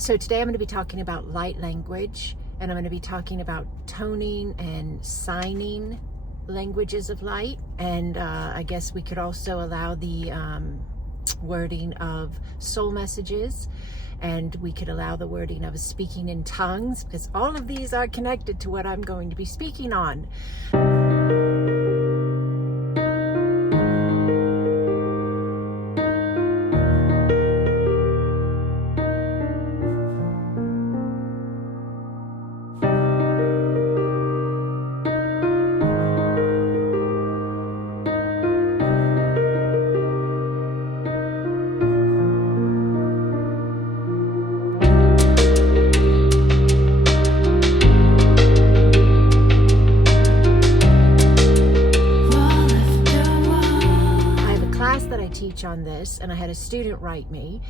So today I'm going to be talking about light language, and I'm going to be talking about toning and signing languages of light. And I guess we could also allow the wording of soul messages, and we could allow the wording of speaking in tongues, because all of these are connected to what I'm going to be speaking on. On this, and I had a student write me.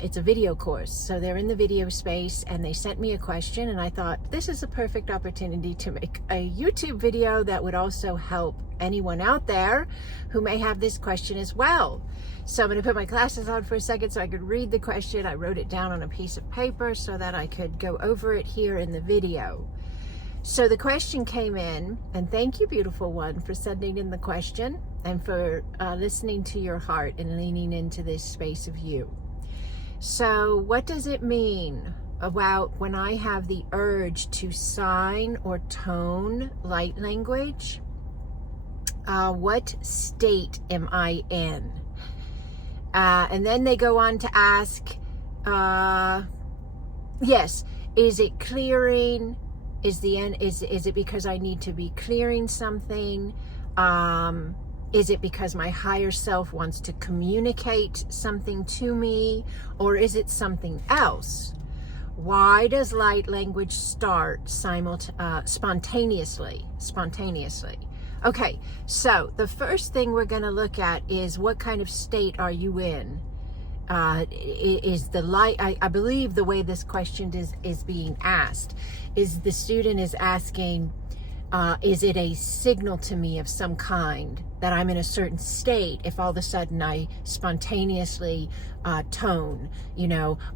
It's a video course, so they're in the video space, and they sent me a question, and I thought this is a perfect opportunity to make a YouTube video that would also help anyone out there who may have this question as well. So I'm going to put my glasses on for a second so I could read the question. I wrote it down on a piece of paper so that I could go over it here in the video. So the question came in, and thank you, beautiful one, for sending in the question and for listening to your heart and leaning into this space of you. So what does it mean about when I have the urge to sign or tone light language? What state am I in? And then they go on to ask, yes, is it clearing? Is it because I need to be clearing something? Is it because my higher self wants to communicate something to me? Or is it something else? Why does light language start spontaneously? Okay, so the first thing we're going to look at is what kind of state are you in? Is the light, I believe the way this question is being asked is the student is asking, is it a signal to me of some kind that I'm in a certain state if all of a sudden I spontaneously tone,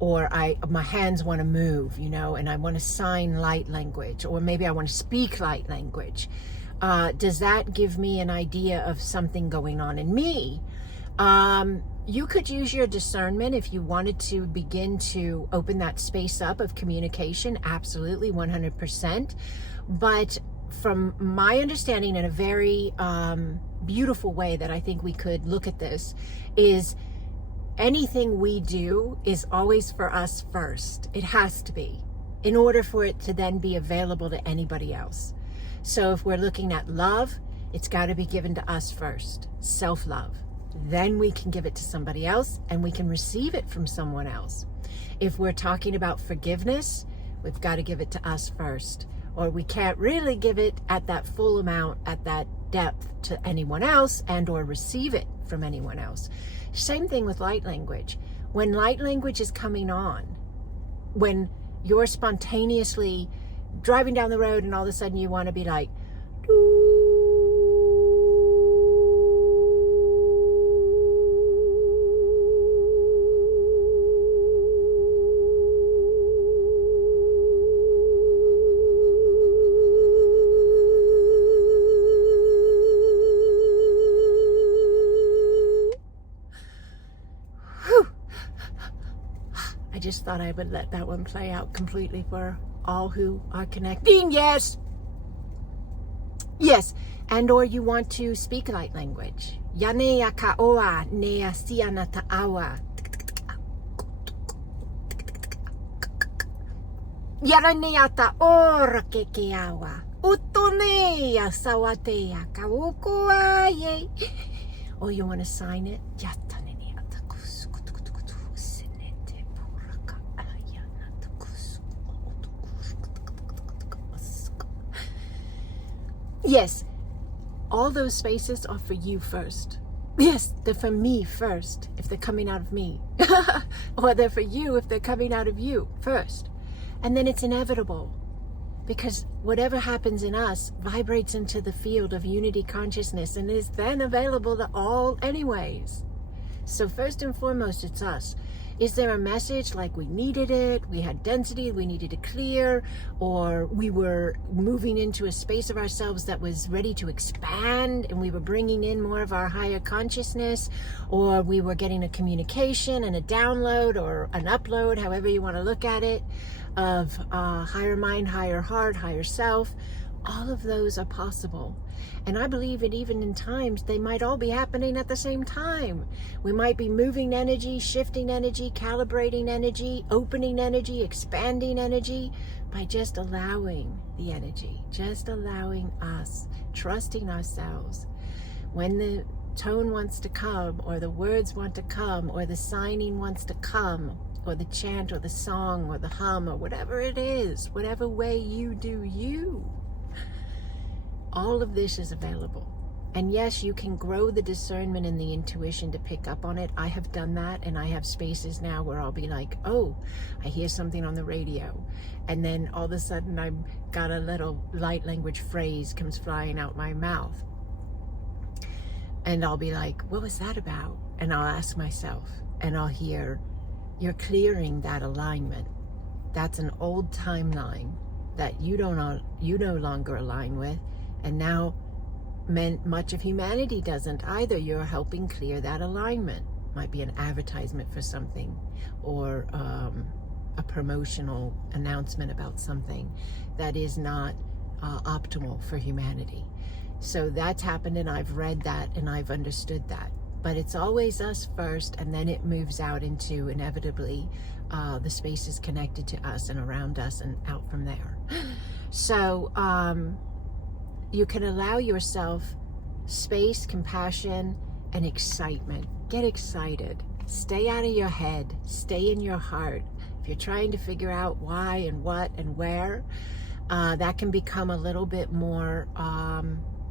or my hands want to move, and I want to sign light language, or maybe I want to speak light language. Does that give me an idea of something going on in me? You could use your discernment if you wanted to begin to open that space up of communication, absolutely, 100%. But from my understanding, in a very beautiful way that I think we could look at this, is anything we do is always for us first. It has to be, in order for it to then be available to anybody else. So if we're looking at love, it's got to be given to us first, self-love. Then we can give it to somebody else, and we can receive it from someone else. If we're talking about forgiveness, we've got to give it to us first, or we can't really give it at that full amount, at that depth, to anyone else, and or receive it from anyone else. Same thing with light language. When light language is coming on, when you're spontaneously driving down the road and all of a sudden you want to be like, I just thought I would let that one play out completely for all who are connecting. Yes, and or you want to speak light language. Yanea kaoa nea siana ta'awa. Yaranea ta'ora kekeawa. Utonea sawatea kawukua ye. Or you want to sign it? Yes, all those spaces are for you first. Yes, they're for me first, if they're coming out of me. Or they're for you if they're coming out of you first. And then it's inevitable, because whatever happens in us vibrates into the field of unity consciousness and is then available to all anyways. So first and foremost, it's us. Is there a message like we needed it, we had density, we needed to clear, or we were moving into a space of ourselves that was ready to expand and we were bringing in more of our higher consciousness, or we were getting a communication and a download or an upload, however you want to look at it, of higher mind, higher heart, higher self. All of those are possible. And I believe that even in times, they might all be happening at the same time. We might be moving energy, shifting energy, calibrating energy, opening energy, expanding energy by just allowing the energy, just allowing us, trusting ourselves. When the tone wants to come, or the words want to come, or the signing wants to come, or the chant, or the song, or the hum, or whatever it is, whatever way you do you. All of this is available. And yes, you can grow the discernment and the intuition to pick up on it. I have done that, and I have spaces now where I'll be like, oh, I hear something on the radio. And then all of a sudden I've got a little light language phrase comes flying out my mouth. And I'll be like, what was that about? And I'll ask myself, and I'll hear, you're clearing that alignment. That's an old timeline that you no longer align with. And now much of humanity doesn't either. You're helping clear that alignment. Might be an advertisement for something, or a promotional announcement about something that is not optimal for humanity. So that's happened, and I've read that and I've understood that. But it's always us first, and then it moves out into, inevitably, the spaces connected to us and around us and out from there. So you can allow yourself space, compassion, and excitement. Get excited. Stay out of your head. Stay in your heart. If you're trying to figure out why and what and where, that can become a little bit more,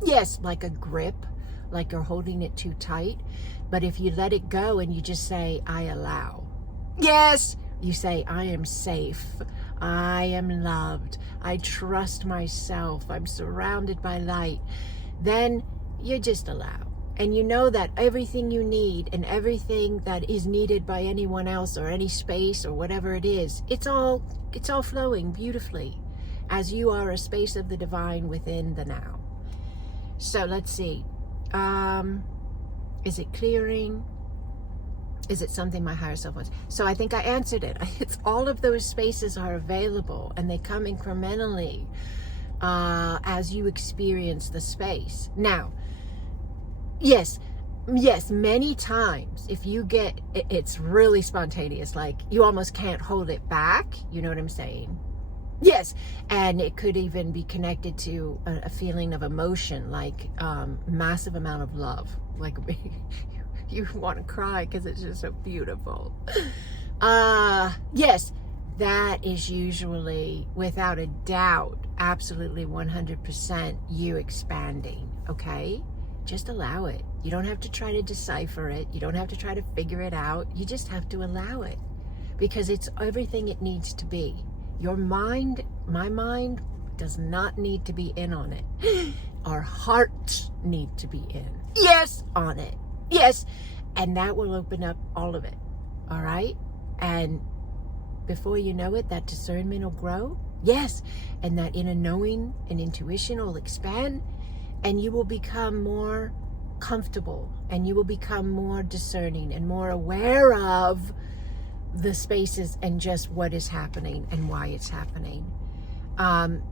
yes, like a grip, like you're holding it too tight. But if you let it go and you just say, I allow. Yes, you say, I am safe. I am loved. I trust myself. I'm surrounded by light. Then you just allow. And you know that everything you need and everything that is needed by anyone else or any space or whatever it is, it's all flowing beautifully as you are a space of the divine within the now. So let's see. Is it clearing? Is it something my higher self wants? So I think I answered it. It's all of those spaces are available, and they come incrementally as you experience the space. Now, yes, many times if you get, it's really spontaneous, like you almost can't hold it back. You know what I'm saying? Yes, and it could even be connected to a feeling of emotion, like massive amount of love, like you want to cry because it's just so beautiful. Yes, that is usually, without a doubt, absolutely 100% you expanding, okay? Just allow it. You don't have to try to decipher it. You don't have to try to figure it out. You just have to allow it, because it's everything it needs to be. Your mind, my mind, does not need to be in on it. Our hearts need to be in. Yes, on it. Yes. And that will open up all of it. All right? And before you know it, that discernment will grow. Yes. And that inner knowing and intuition will expand. And you will become more comfortable. And you will become more discerning and more aware of the spaces and just what is happening and why it's happening.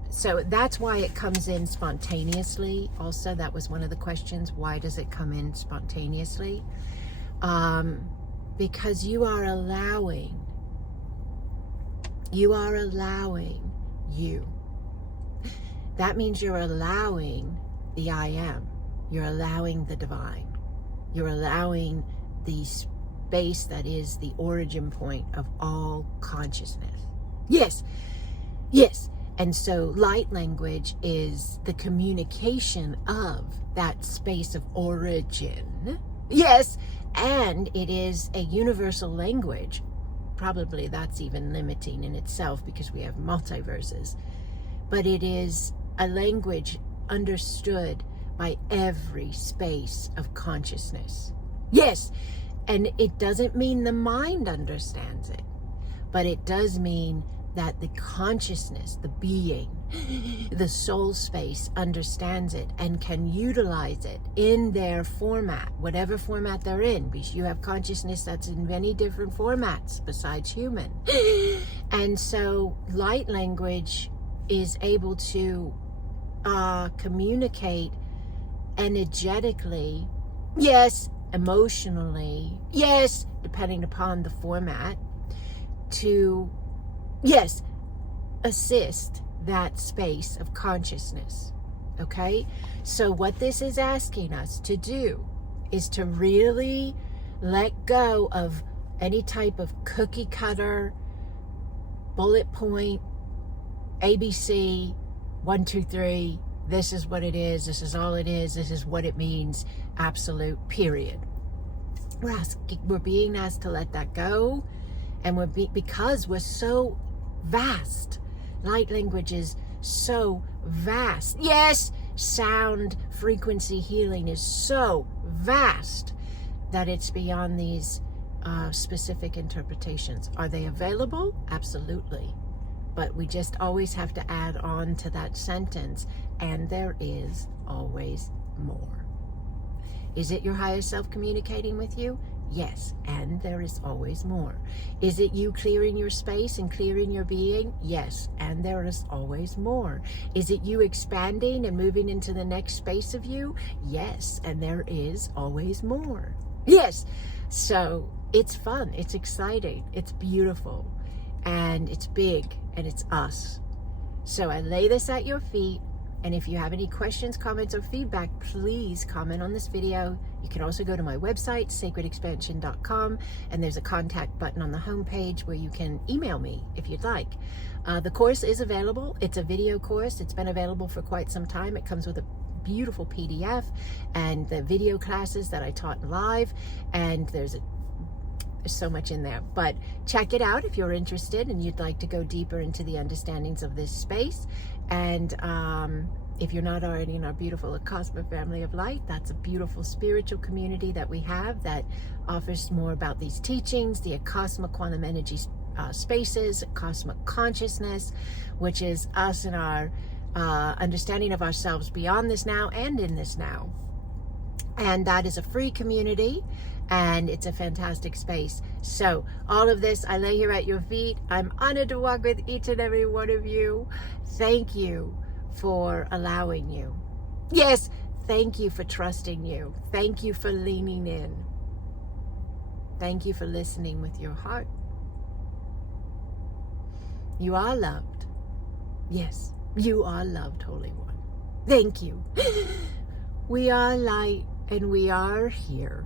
So that's why it comes in spontaneously. Also, that was one of the questions. Why does it come in spontaneously? Because you are allowing you. That means you're allowing the I am. You're allowing the divine. You're allowing the space that is the origin point of all consciousness. Yes. Yes. And so light language is the communication of that space of origin. Yes. And it is a universal language. Probably that's even limiting in itself because we have multiverses. But it is a language understood by every space of consciousness. Yes. And it doesn't mean the mind understands it, but it does mean that the consciousness, the being, the soul space understands it and can utilize it in their format, whatever format they're in, because you have consciousness that's in many different formats besides human. And so light language is able to communicate energetically, yes, emotionally, yes, depending upon the format, to, yes, assist that space of consciousness. Okay? So what this is asking us to do is to really let go of any type of cookie cutter, bullet point, ABC, 1, 2, 3, this is what it is, this is all it is, this is what it means, absolute, period. We're being asked to let that go, and because we're so vast. Light language is so vast. Yes, sound frequency healing is so vast that it's beyond these specific interpretations. Are they available? Absolutely. But we just always have to add on to that sentence, and there is always more. Is it your higher self communicating with you? Yes, and there is always more. Is it you clearing your space and clearing your being? Yes, and there is always more. Is it you expanding and moving into the next space of you? Yes, and there is always more. Yes, so it's fun, it's exciting, it's beautiful, and it's big, and it's us. So I lay this at your feet, and if you have any questions, comments, or feedback, please comment on this video. You can also go to my website, sacredexpansion.com, and there's a contact button on the homepage where you can email me if you'd like. The course is available. It's a video course. It's been available for quite some time. It comes with a beautiful PDF and the video classes that I taught live, and there's so much in there. But check it out if you're interested and you'd like to go deeper into the understandings of this space. And if you're not already in our beautiful Acasma family of light, that's a beautiful spiritual community that we have that offers more about these teachings, the Acasma quantum energy spaces, Acasma consciousness, which is us and our understanding of ourselves beyond this now and in this now. And that is a free community, and it's a fantastic space. So all of this, I lay here at your feet. I'm honored to walk with each and every one of you. Thank you for allowing you. Yes, thank you for trusting you. Thank you for leaning in. Thank you for listening with your heart. You are loved. Yes, you are loved, Holy One. Thank you. We are light, and we are here.